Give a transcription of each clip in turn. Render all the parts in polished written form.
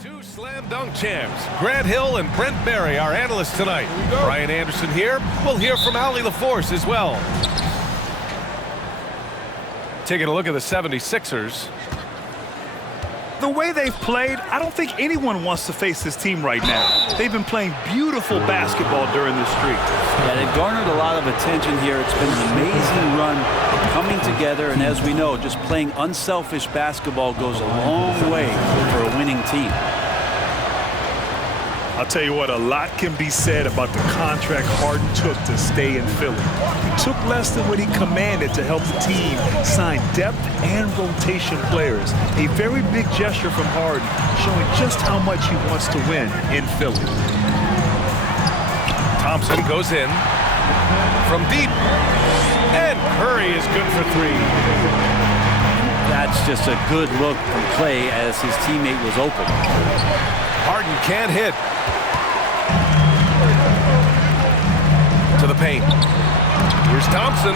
Two slam dunk champs, Grant Hill and Brent Barry, our analysts tonight. Brian Anderson here. We'll hear from Allie LaForce as well. Taking a look at the 76ers. The way they've played, I don't think anyone wants to face this team right now. They've been playing beautiful basketball during this streak. Yeah, they've garnered a lot of attention here. It's been an amazing run coming together, and as we know, just playing unselfish basketball goes a long way for a winning team. I'll tell you what, a lot can be said about the contract Harden took to stay in Philly. He took less than what he commanded to help the team sign depth and rotation players. A very big gesture from Harden, showing just how much he wants to win in Philly. Thompson goes in from deep, and Curry is good for three. That's just a good look from Clay as his teammate was open. Harden can't hit. To the paint. Here's Thompson.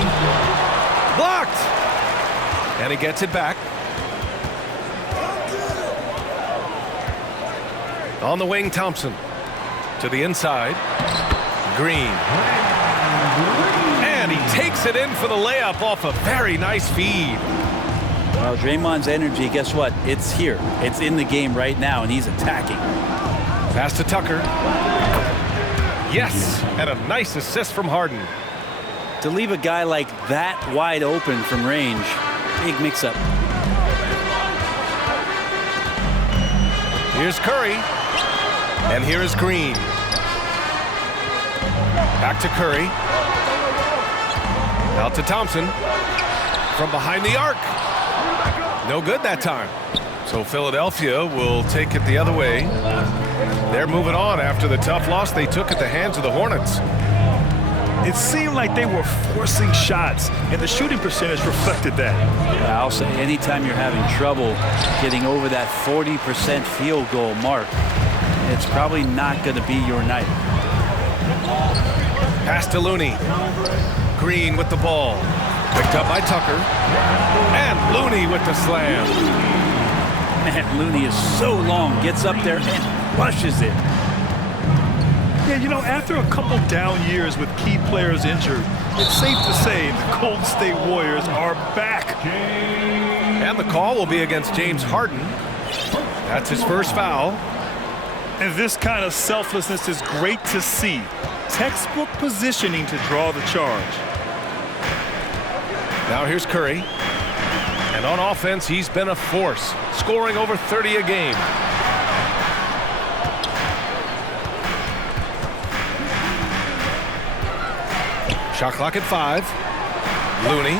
Blocked. And he gets it back. On the wing, Thompson. To the inside. Green. And he takes it in for the layup off a very nice feed. Well, Draymond's energy, guess what? It's here. It's in the game right now, and he's attacking. Pass to Tucker. Yes, and a nice assist from Harden. To leave a guy like that wide open from range, big mix-up. Here's Curry, and here is Green. Back to Curry. Out to Thompson. From behind the arc. No good that time. So Philadelphia will take it the other way. They're moving on after the tough loss they took at the hands of the Hornets. It seemed like they were forcing shots, and the shooting percentage reflected that. I'll say anytime you're having trouble getting over that 40% field goal mark, it's probably not going to be your night. Pass to Looney. Green with the ball. Picked up by Tucker. And Looney with the slam. Man, Looney is so long, gets up there and rushes it. Yeah, you know, after a couple down years with key players injured, it's safe to say the Golden State Warriors are back. And the call will be against James Harden. That's his first foul. And this kind of selflessness is great to see. Textbook positioning to draw the charge. Now here's Curry. And on offense, he's been a force, scoring over 30 a game. Shot clock at 5. Looney.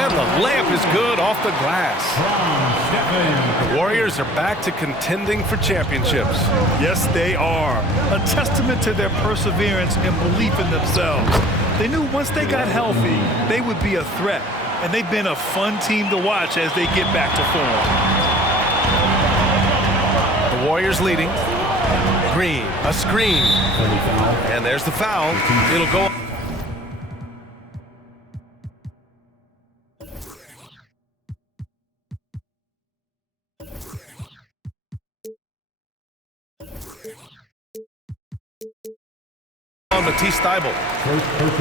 And the layup is good off the glass. The Warriors are back to contending for championships. Yes, they are. A testament to their perseverance and belief in themselves. They knew once they got healthy, they would be a threat. And they've been a fun team to watch as they get back to form. The Warriors leading. Green, a screen. And there's the foul. It'll go. On Matisse Thybulle.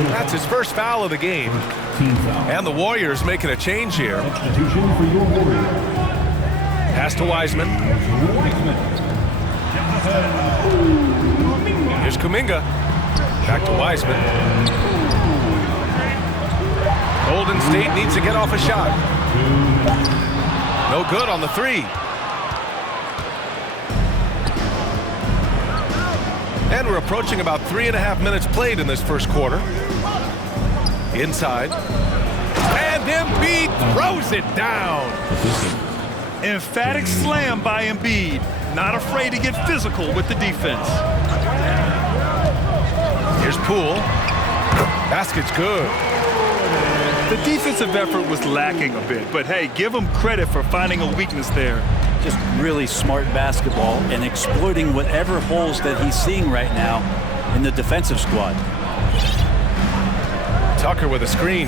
That's his first foul of the game. And the Warriors making a change here. Pass to Wiseman. Here's Kuminga. Back to Wiseman. Golden State needs to get off a shot. No good on the three. And we're approaching about 3.5 minutes played in this first quarter. Inside. And Embiid throws it down. Emphatic slam by Embiid. Not afraid to get physical with the defense. Here's Poole. Basket's good. The defensive effort was lacking a bit, but hey, give him credit for finding a weakness there. Just really smart basketball and exploiting whatever holes that he's seeing right now in the defensive squad. Tucker with a screen.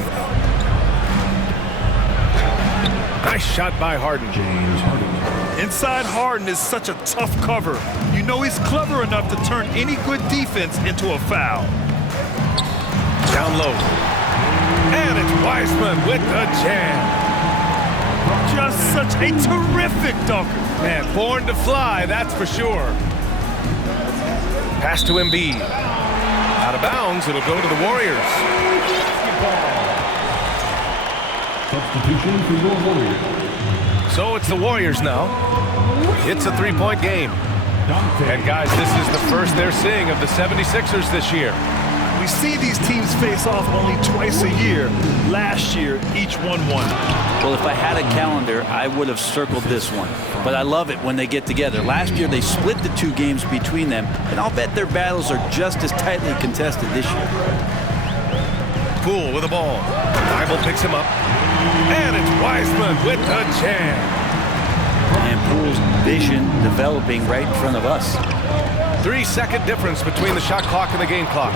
Nice shot by Harden. James Harden. Inside Harden is such a tough cover. You know he's clever enough to turn any good defense into a foul. Down low. And it's Wiseman with the jam. Just such a terrific dunker. Man, born to fly, that's for sure. Pass to Embiid. Out of bounds, it'll go to the Warriors. Substitution for your Warriors. So it's the Warriors now. It's a three-point game. And guys, this is the first they're seeing of the 76ers this year. We see these teams face off only twice a year. Last year, each won one. Well, if I had a calendar, I would have circled this one. But I love it when they get together. Last year, they split the two games between them, and I'll bet their battles are just as tightly contested this year. Poole with the ball. Bible picks him up. And it's Wiseman with the jam. And Poole's vision developing right in front of us. 3-second difference between the shot clock and the game clock.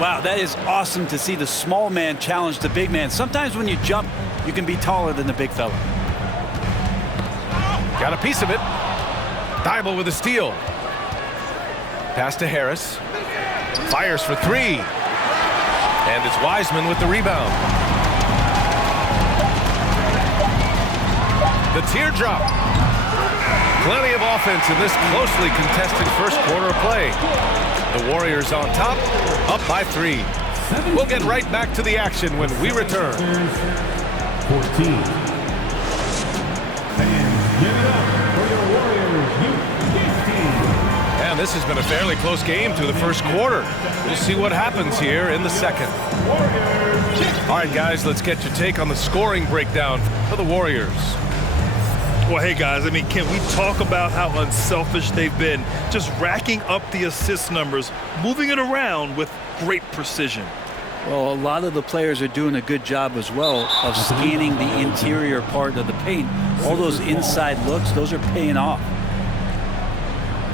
Wow, that is awesome to see the small man challenge the big man. Sometimes when you jump, you can be taller than the big fella. Got a piece of it. Thibault with a steal. Pass to Harris. Fires for three. And it's Wiseman with the rebound. The teardrop. Plenty of offense in this closely contested first quarter of play. The Warriors on top, up by 3. We'll get right back to the action when we return. 14. And give it up for your Warriors youth team. And this has been a fairly close game through the first quarter. We'll see what happens here in the second. All right, guys, let's get your take on the scoring breakdown for the Warriors. Well, hey, guys, I mean, can we talk about how unselfish they've been? Just racking up the assist numbers, moving it around with great precision. Well, a lot of the players are doing a good job as well of scanning the interior part of the paint. All those inside looks, those are paying off.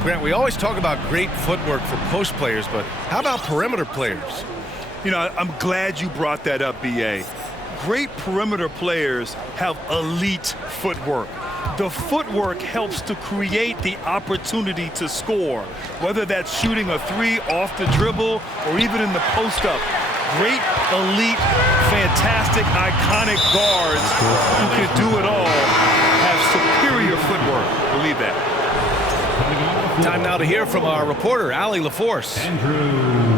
Grant, we always talk about great footwork for post players, but how about perimeter players? You know, I'm glad you brought that up, B.A. Great perimeter players have elite footwork. The footwork helps to create the opportunity to score, whether that's shooting a three off the dribble or even in the post-up. Great, elite, fantastic, iconic guards who can do it all have superior footwork. Believe that. Time now to hear from our reporter, Allie LaForce.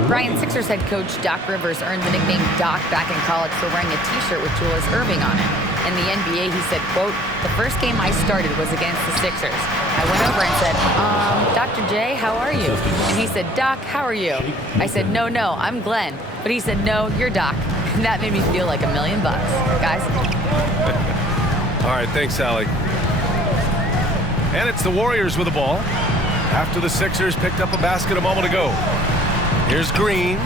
Brian, Sixers head coach Doc Rivers earned the nickname Doc back in college for wearing a T-shirt with Julius Erving on it. In the NBA, he said, quote, "The first game I started was against the Sixers. I went over and said, Dr. J, how are you?" And he said, "Doc, how are you?" I said, no, I'm Glenn." But he said, "No, you're Doc." And that made me feel like $1 million. Guys? All right, thanks, Allie. And it's the Warriors with the ball after the Sixers picked up a basket a moment ago. Here's Green.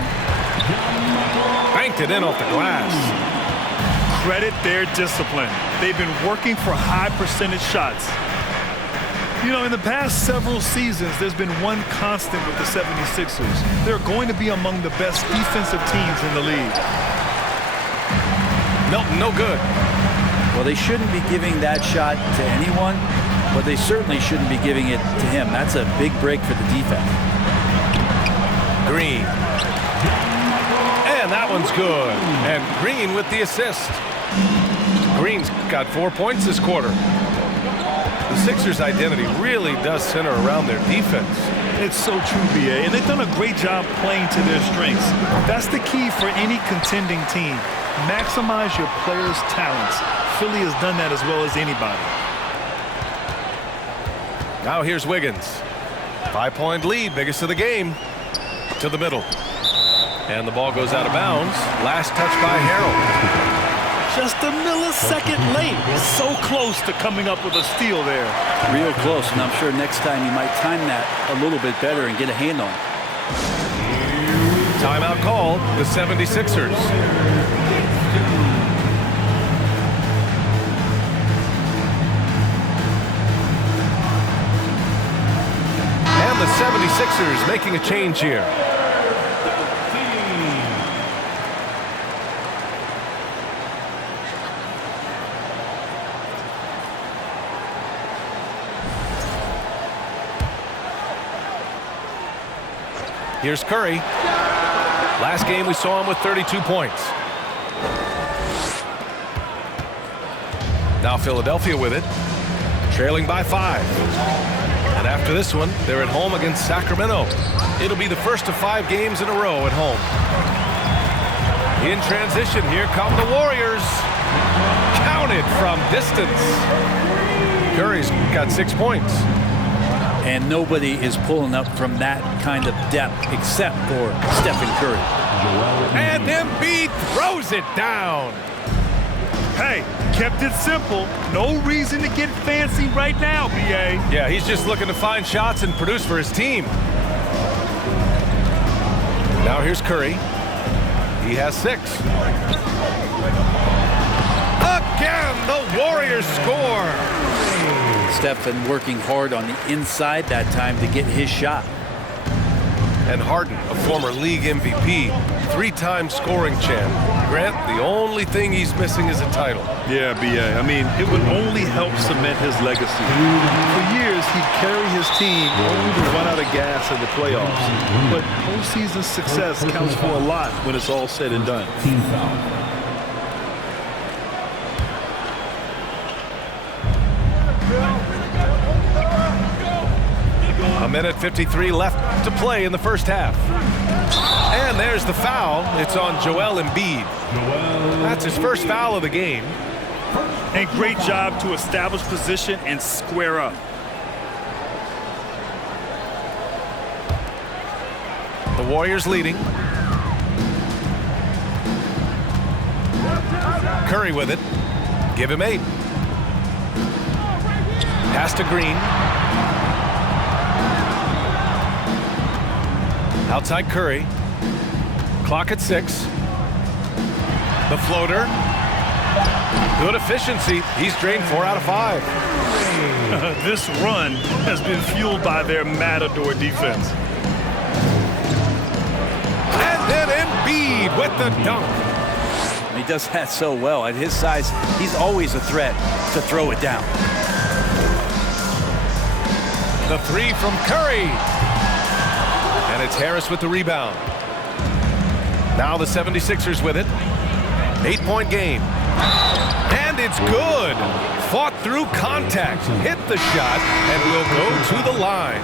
Banked it in off the glass. Credit their discipline. They've been working for high percentage shots. You know, in the past several seasons, there's been one constant with the 76ers. They're going to be among the best defensive teams in the league. Milton, no good. Well, they shouldn't be giving that shot to anyone, but they certainly shouldn't be giving it to him. That's a big break for the defense. Green. And that one's good. And Green with the assist. Green's got 4 points this quarter. The Sixers' identity really does center around their defense. It's so true, B.A., and they've done a great job playing to their strengths. That's the key for any contending team. Maximize your players' talents. Philly has done that as well as anybody. Now here's Wiggins. 5-point lead, biggest of the game. To the middle. And the ball goes out of bounds. Last touch by Harrell. Just a millisecond late. So close to coming up with a steal there. Real close, and I'm sure next time you might time that a little bit better and get a hand on it. Timeout called, the 76ers. And the 76ers making a change here. Here's Curry. Last game we saw him with 32 points. Now Philadelphia with it, trailing by 5. And after this one, they're at home against Sacramento. It'll be the first of 5 games in a row at home. In transition, here come the Warriors. Counted from distance. Curry's got 6 points. And nobody is pulling up from that kind of depth except for Stephen Curry. And Embiid throws it down. Hey, kept it simple. No reason to get fancy right now, B.A. Yeah, he's just looking to find shots and produce for his team. Now here's Curry. He has 6. Again, the Warriors score. Stephen working hard on the inside that time to get his shot. And Harden, a former league MVP, 3-time scoring champ. Grant, the only thing he's missing is a title. Yeah, B.A. I mean, it would only help cement his legacy. For years, he'd carry his team only to run out of gas in the playoffs. But postseason success counts for a lot when it's all said and done. Team foul. A minute 53 left to play in the first half. And there's the foul. It's on Joel Embiid. That's his first foul of the game. And great job to establish position and square up. The Warriors leading. Curry with it. Give him 8. Pass to Green. Outside Curry. Clock at 6. The floater. Good efficiency. He's drained 4 out of 5. This run has been fueled by their matador defense. And then Embiid with the dunk. He does that so well. At his size, he's always a threat to throw it down. The 3 from Curry. And it's Harris with the rebound. Now the 76ers with it. 8-point game. And it's good. Fought through contact. Hit the shot and will go to the line.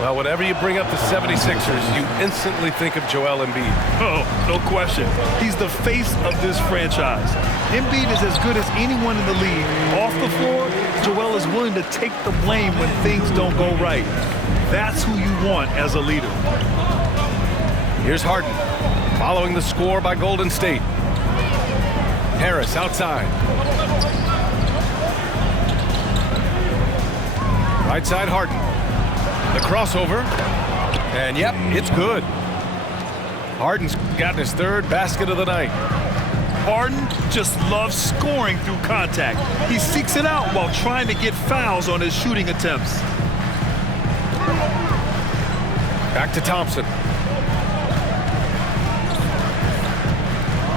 Well, whenever you bring up the 76ers, you instantly think of Joel Embiid. Oh, no question. He's the face of this franchise. Embiid is as good as anyone in the league. Off the floor, Joel is willing to take the blame when things don't go right. That's who you want as a leader. Here's Harden, following the score by Golden State. Harris outside. Right side Harden. The crossover. And yep, it's good. Harden's gotten his 3rd basket of the night. Harden just loves scoring through contact. He seeks it out while trying to get fouls on his shooting attempts. Back to Thompson.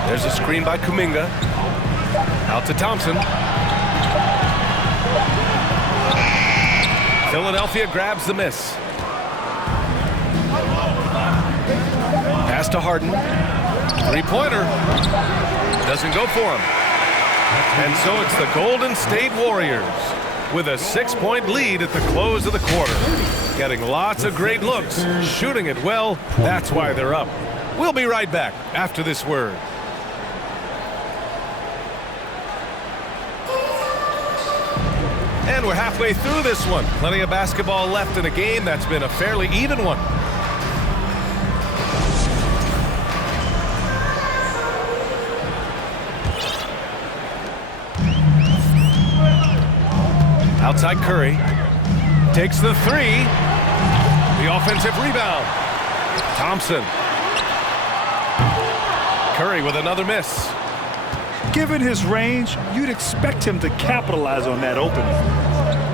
There's a screen by Kuminga. Out to Thompson. Philadelphia grabs the miss. Pass to Harden. 3-pointer. Doesn't go for him. And so it's the Golden State Warriors with a 6-point lead at the close of the quarter. Getting lots of great looks, shooting it well. That's why they're up. We'll be right back after this word. And we're halfway through this one. Plenty of basketball left in a game that's been a fairly even one. Outside Curry. Takes the 3. The offensive rebound. Thompson. Curry with another miss. Given his range, you'd expect him to capitalize on that opening.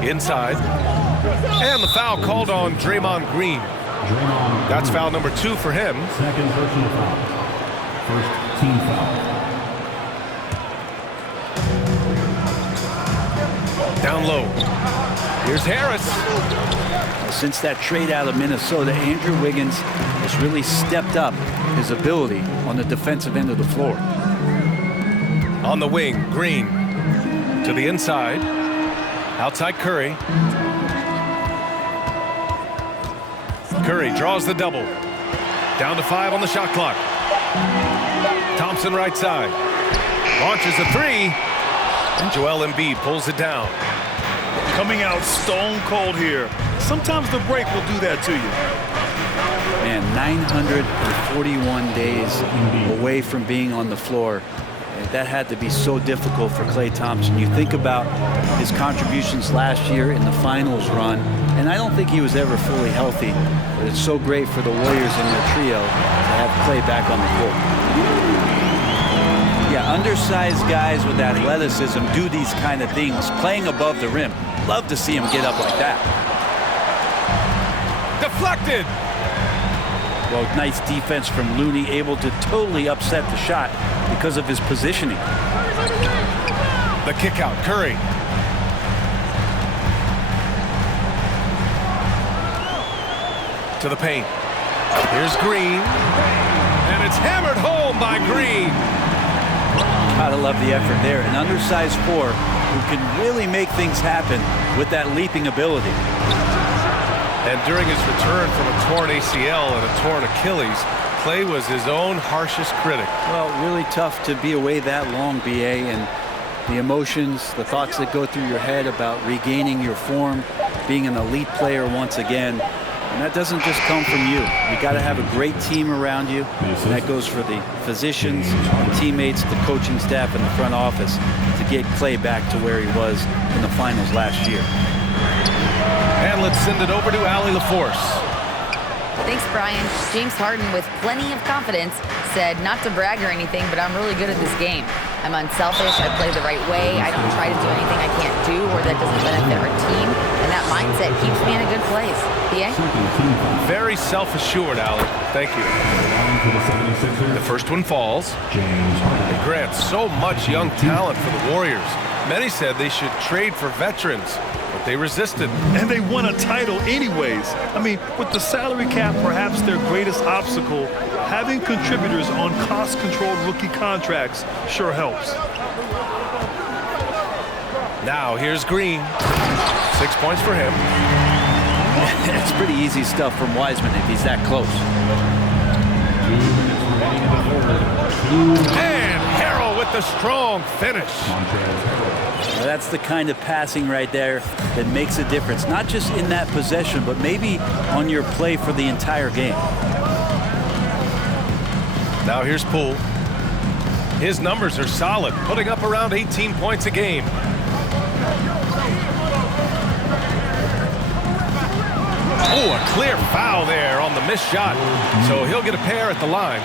Inside. And the foul called on Draymond Green. That's foul number 2 for him. Second personal foul. First team foul. Down low. Here's Harris. Since that trade out of Minnesota, Andrew Wiggins has really stepped up his ability on the defensive end of the floor. On the wing, Green to the inside. Outside Curry. Curry draws the double. Down to 5 on the shot clock. Thompson right side. Launches a 3. And Joel Embiid pulls it down. Coming out stone cold here. Sometimes the break will do that to you. Man, 941 days away from being on the floor. That had to be so difficult for Klay Thompson. You think about his contributions last year in the finals run, and I don't think he was ever fully healthy, but it's so great for the Warriors and their trio to have Klay back on the court. Yeah, undersized guys with athleticism do these kind of things, playing above the rim. Love to see him get up like that. Deflected. Well, nice defense from Looney, able to totally upset the shot because of his positioning. The kick out, Curry. To the paint. Here's Green. And it's hammered home by Green. Gotta love the effort there. An undersized 4 who can really make things happen with that leaping ability. And during his return from a torn ACL and a torn Achilles, Klay was his own harshest critic. Well, really tough to be away that long, BA, and the emotions, the thoughts that go through your head about regaining your form, being an elite player once again. And that doesn't just come from you. You got to have a great team around you. And that goes for the physicians, the teammates, the coaching staff, and the front office to get Klay back to where he was in the finals last year. And let's send it over to Allie LaForce. Thanks, Brian. James Harden, with plenty of confidence, said not to brag or anything, but I'm really good at this game. I'm unselfish. I play the right way. I don't try to do anything I can't do or that doesn't benefit our team. And that mindset keeps me in a good place. PA? Very self-assured, Allie. Thank you. The first one falls. And Grant, so much young talent for the Warriors. Many said they should trade for veterans, but they resisted. And they won a title anyways. I mean, with the salary cap perhaps their greatest obstacle, having contributors on cost-controlled rookie contracts sure helps. Now here's Green. 6 points for him. It's pretty easy stuff from Wiseman if he's that close. And Harrell with the strong finish. Now that's the kind of passing right there that makes a difference, not just in that possession, but maybe on your play for the entire game. Now here's Poole. His numbers are solid, putting up around 18 points a game. Oh, a clear foul there on the missed shot. So he'll get a pair at the line.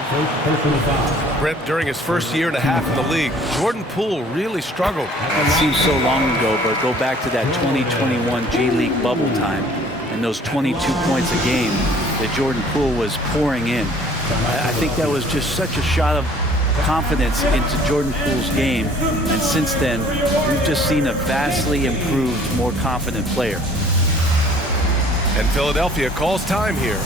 Brent, during his first year and a half in the league, Jordan Poole really struggled. That seems so long ago, but go back to that 2021 G-League bubble time and those 22 points a game that Jordan Poole was pouring in. I think that was just such a shot of confidence into Jordan Poole's game. And since then, we've just seen a vastly improved, more confident player. And Philadelphia calls time here.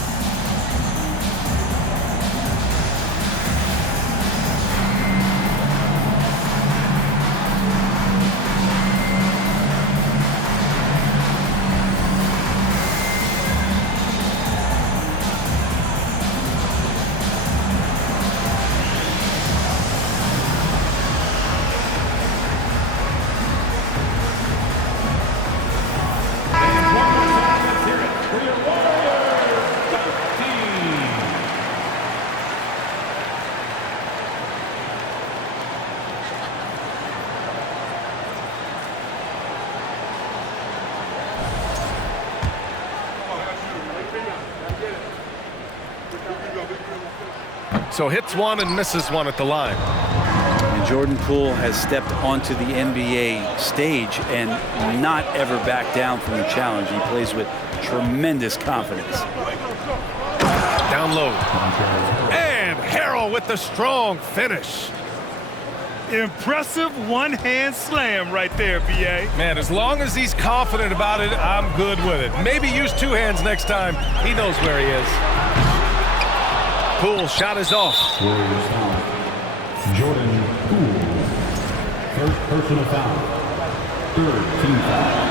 So hits one and misses one at the line. And Jordan Poole has stepped onto the NBA stage and not ever backed down from the challenge. He plays with tremendous confidence. Down low. And Harrell with the strong finish. Impressive one-hand slam right there, B.A. Man, as long as he's confident about it, I'm good with it. Maybe use two hands next time. He knows where he is. Poole shot is off. Warriors foul. Jordan Poole. First personal foul. Third team foul.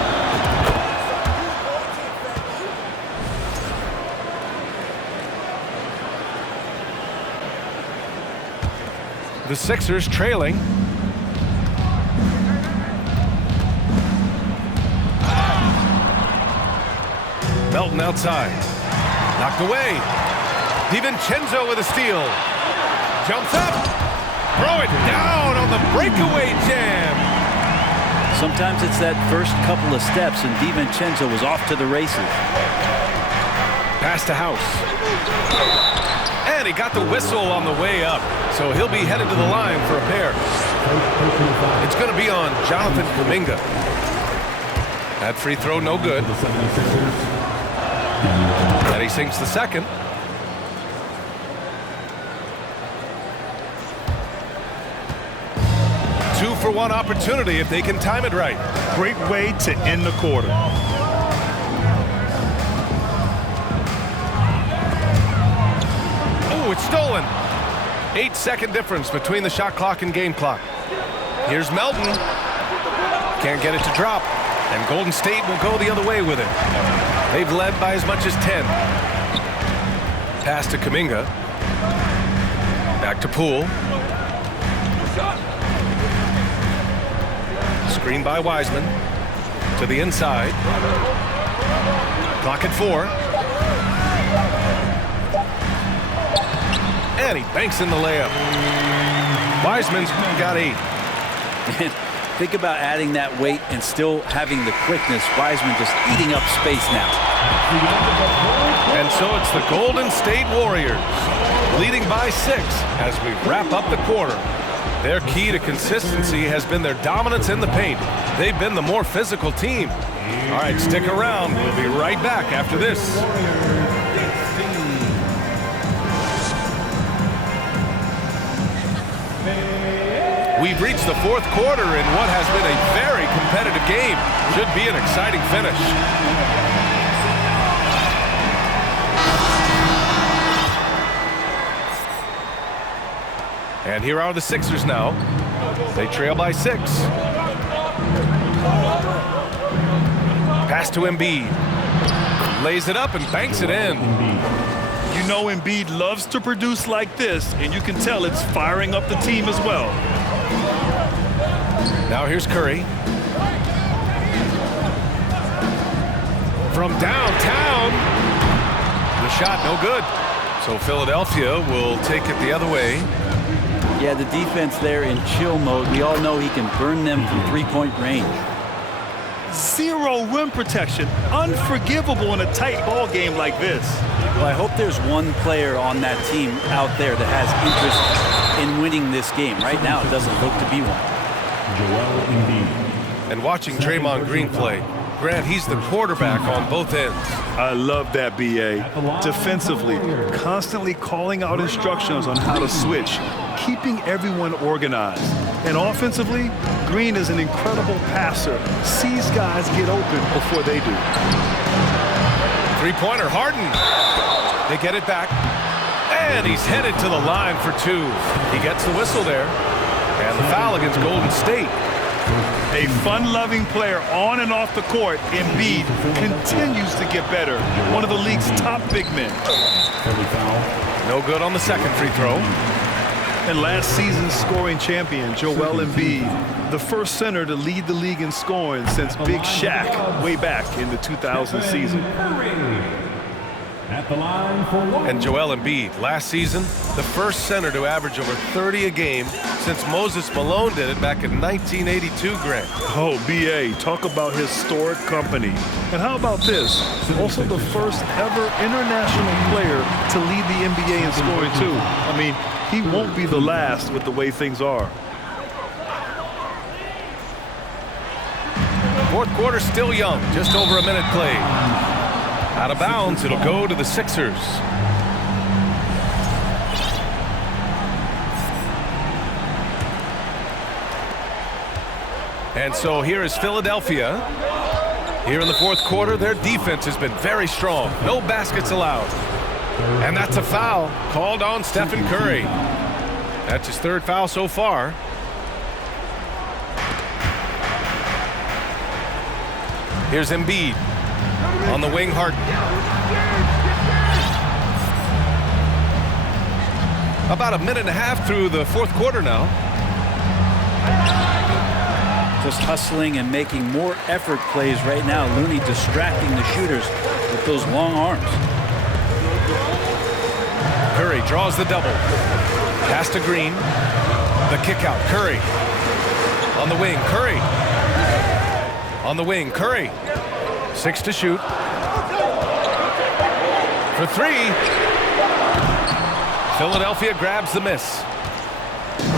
The Sixers trailing. Melton outside. Knocked away. DiVincenzo with a steal. Jumps up. Throw it down on the breakaway jam. Sometimes it's that first couple of steps, and DiVincenzo was off to the races. Pass to House. And he got the whistle on the way up, so he'll be headed to the line for a pair. It's going to be on Jonathan Kuminga. That free throw no good. And he sinks the second. Two-for-one opportunity if they can time it right. Great way to end the quarter. Oh, it's stolen. 8-second difference between the shot clock and game clock. Here's Melton. Can't get it to drop. And Golden State will go the other way with it. They've led by as much as 10. Pass to Kuminga. Back to Poole. Screen by Wiseman. To the inside. Clock at 4. And he banks in the layup. Wiseman's got 8. Think about adding that weight and still having the quickness. Wiseman just eating up space now. And so it's the Golden State Warriors leading by 6 as we wrap up the quarter. Their key to consistency has been their dominance in the paint. They've been the more physical team. All right, stick around. We'll be right back after this. We've reached the fourth quarter in what has been a very competitive game. Should be an exciting finish. And here are the Sixers now. They trail by 6. Pass to Embiid. Lays it up and banks it in. You know Embiid loves to produce like this, and you can tell it's firing up the team as well. Now here's Curry. From downtown. The shot no good. So Philadelphia will take it the other way. Yeah, the defense there in chill mode. We all know he can burn them from three-point range. Zero rim protection. Unforgivable in a tight ball game like this. Well, I hope there's one player on that team out there that has interest in winning this game. Right now, it doesn't look to be one. And watching Draymond Green play, Grant, he's the quarterback on both ends. I love that, B.A. Defensively, constantly calling out instructions on how to switch, keeping everyone organized. And offensively, Green is an incredible passer, sees guys get open before they do. Three-pointer, Harden. They get it back. And he's headed to the line for 2. He gets the whistle there. And the foul against Golden State. A fun-loving player on and off the court, Embiid continues to get better. One of the league's top big men. No good on the second free throw. And last season's scoring champion, Joel Embiid, the first center to lead the league in scoring since Big Shaq way back in the 2000 season. At the line for one. And Joel Embiid, last season, the first center to average over 30 a game since Moses Malone did it back in 1982, Grant. Oh, B.A., talk about historic company. And how about this? Also the first ever international player to lead the NBA in scoring, too. I mean, he won't be the last with the way things are. Fourth quarter still young, just over a minute played. Out of bounds, it'll go to the Sixers. And so here is Philadelphia. Here in the fourth quarter, their defense has been very strong. No baskets allowed. And that's a foul called on Stephen Curry. That's his third foul so far. Here's Embiid. On the wing, Harden. About a minute and a half through the fourth quarter now. Just hustling and making more effort plays right now. Looney distracting the shooters with those long arms. Curry draws the double. Pass to Green. The kick out. Curry. On the wing. Curry. On the wing. Curry. 6 to shoot. For 3. Philadelphia grabs the miss.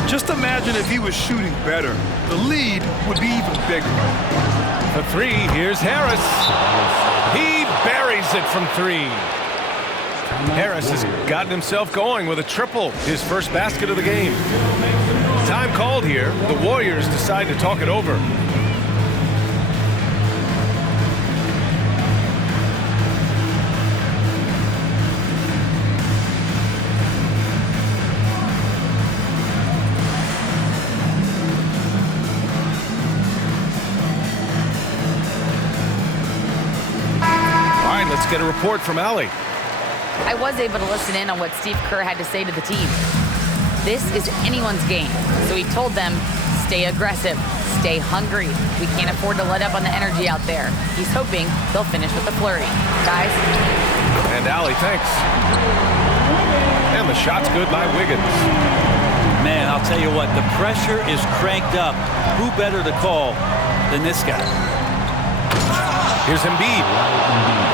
Just imagine if he was shooting better. The lead would be even bigger. For 3, here's Harris. He buries it from 3. Harris has gotten himself going with a triple, his first basket of the game. Time called here. The Warriors decide to talk it over. Let's get a report from Allie. I was able to listen in on what Steve Kerr had to say to the team. This is anyone's game, so he told them, stay aggressive, stay hungry. We can't afford to let up on the energy out there. He's hoping they'll finish with a flurry. Guys? And Allie, thanks. And the shot's good by Wiggins. Man, I'll tell you what, the pressure is cranked up. Who better to call than this guy? Here's Embiid.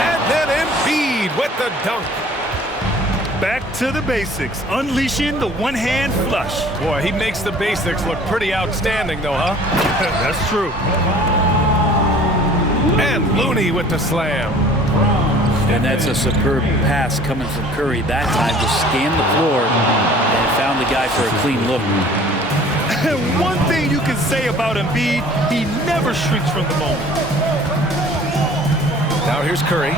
And then Embiid with the dunk. Back to the basics, unleashing the one-hand flush. Boy, he makes the basics look pretty outstanding, though, huh? That's true. And Looney with the slam. And that's a superb pass coming from Curry that time to scan the floor and found the guy for a clean look. And one thing you can say about Embiid, he never shrinks from the moment. Now here's Curry.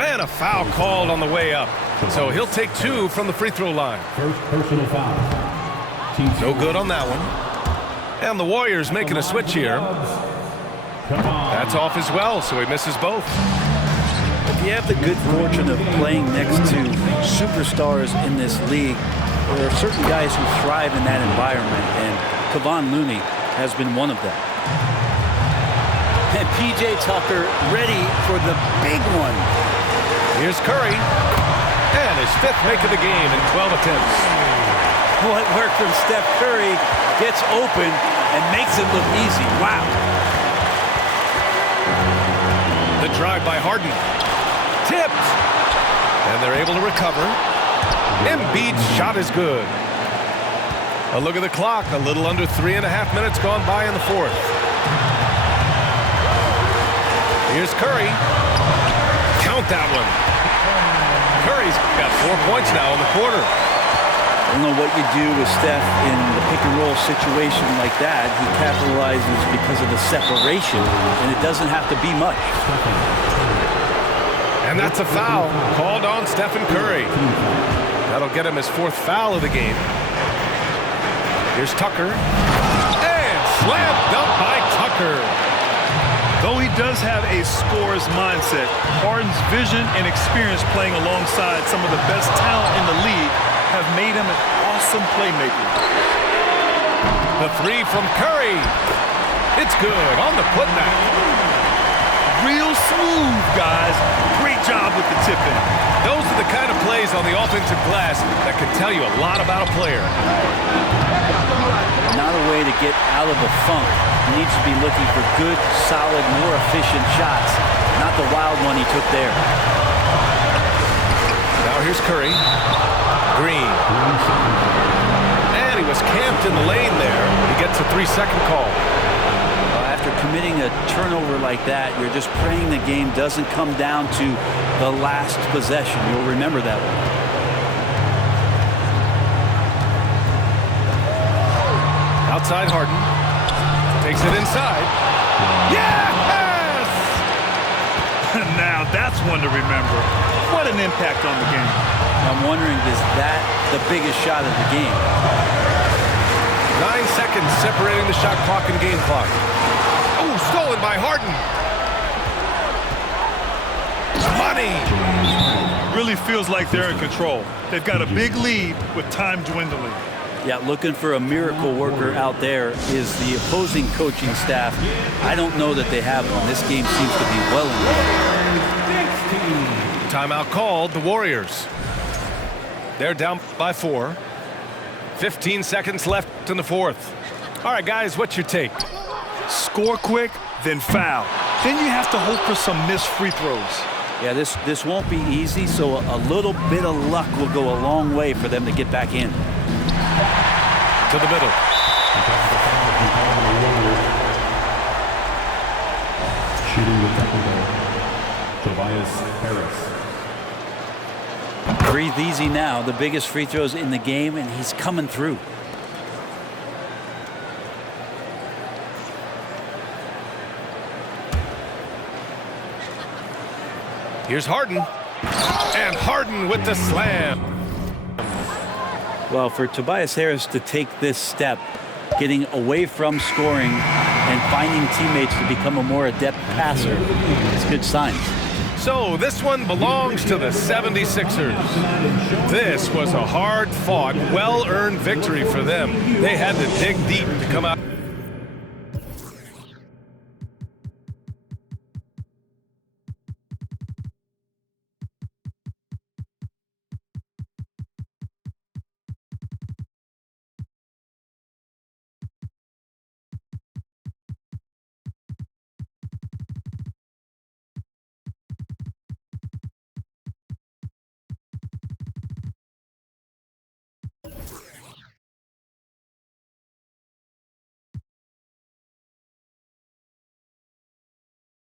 And a foul called on the way up. So he'll take 2 from the free throw line. First personal foul. No good on that one. And the Warriors making a switch here. That's off as well, so he misses both. If you have the good fortune of playing next to superstars in this league, there are certain guys who thrive in that environment, and Kevon Looney has been one of them. And P.J. Tucker ready for the big one. Here's Curry. And his 5th make of the game in 12 attempts. What work from Steph Curry gets open and makes it look easy. Wow. The drive by Harden. Tipped. And they're able to recover. Embiid's shot is good. A look at the clock. A little under 3.5 minutes gone by in the fourth. Here's Curry. Count that one. Curry's got 4 points now in the quarter. I don't know what you do with Steph in the pick-and-roll situation like that. He capitalizes because of the separation, and it doesn't have to be much. And that's a foul called on Stephen Curry. That'll get him his 4th foul of the game. Here's Tucker. And slam dunk by Tucker. Though he does have a scorer's mindset, Harden's vision and experience playing alongside some of the best talent in the league have made him an awesome playmaker. The 3 from Curry. It's good on the putback. Real smooth, guys. Great job with the tip-in. Those are the kind of plays on the offensive glass that can tell you a lot about a player. Not a way to get out of a funk. He needs to be looking for good, solid, more efficient shots, not the wild one he took there. Now here's Curry. Green. And he was camped in the lane there. He gets a 3-second call. After committing a turnover like that, you're just praying the game doesn't come down to the last possession. You'll remember that one. outside Harden. Takes it inside. Yes! Now that's one to remember. What an impact on the game. I'm wondering, is that the biggest shot of the game? 9 seconds separating the shot clock and game clock. Oh, stolen by Harden. Money. Really feels like they're in control. They've got a big lead with time dwindling. Yeah, looking for a miracle worker out there is the opposing coaching staff. I don't know that they have one. This game seems to be well in hand. Timeout called, the Warriors. They're down by 4. 15 seconds left in the fourth. All right, guys, what's your take? Score quick, then foul. Then you have to hope for some missed free throws. Yeah, this won't be easy, so a little bit of luck will go a long way for them to get back in. To the middle. Shooting the technical, Tobias Harris. Breathe easy now. The biggest free throws in the game, and he's coming through. Here's Harden. And Harden with the slam. Well, for Tobias Harris to take this step, getting away from scoring and finding teammates to become a more adept passer, it's good signs. So this one belongs to the 76ers. This was a hard-fought, well-earned victory for them. They had to dig deep to come out.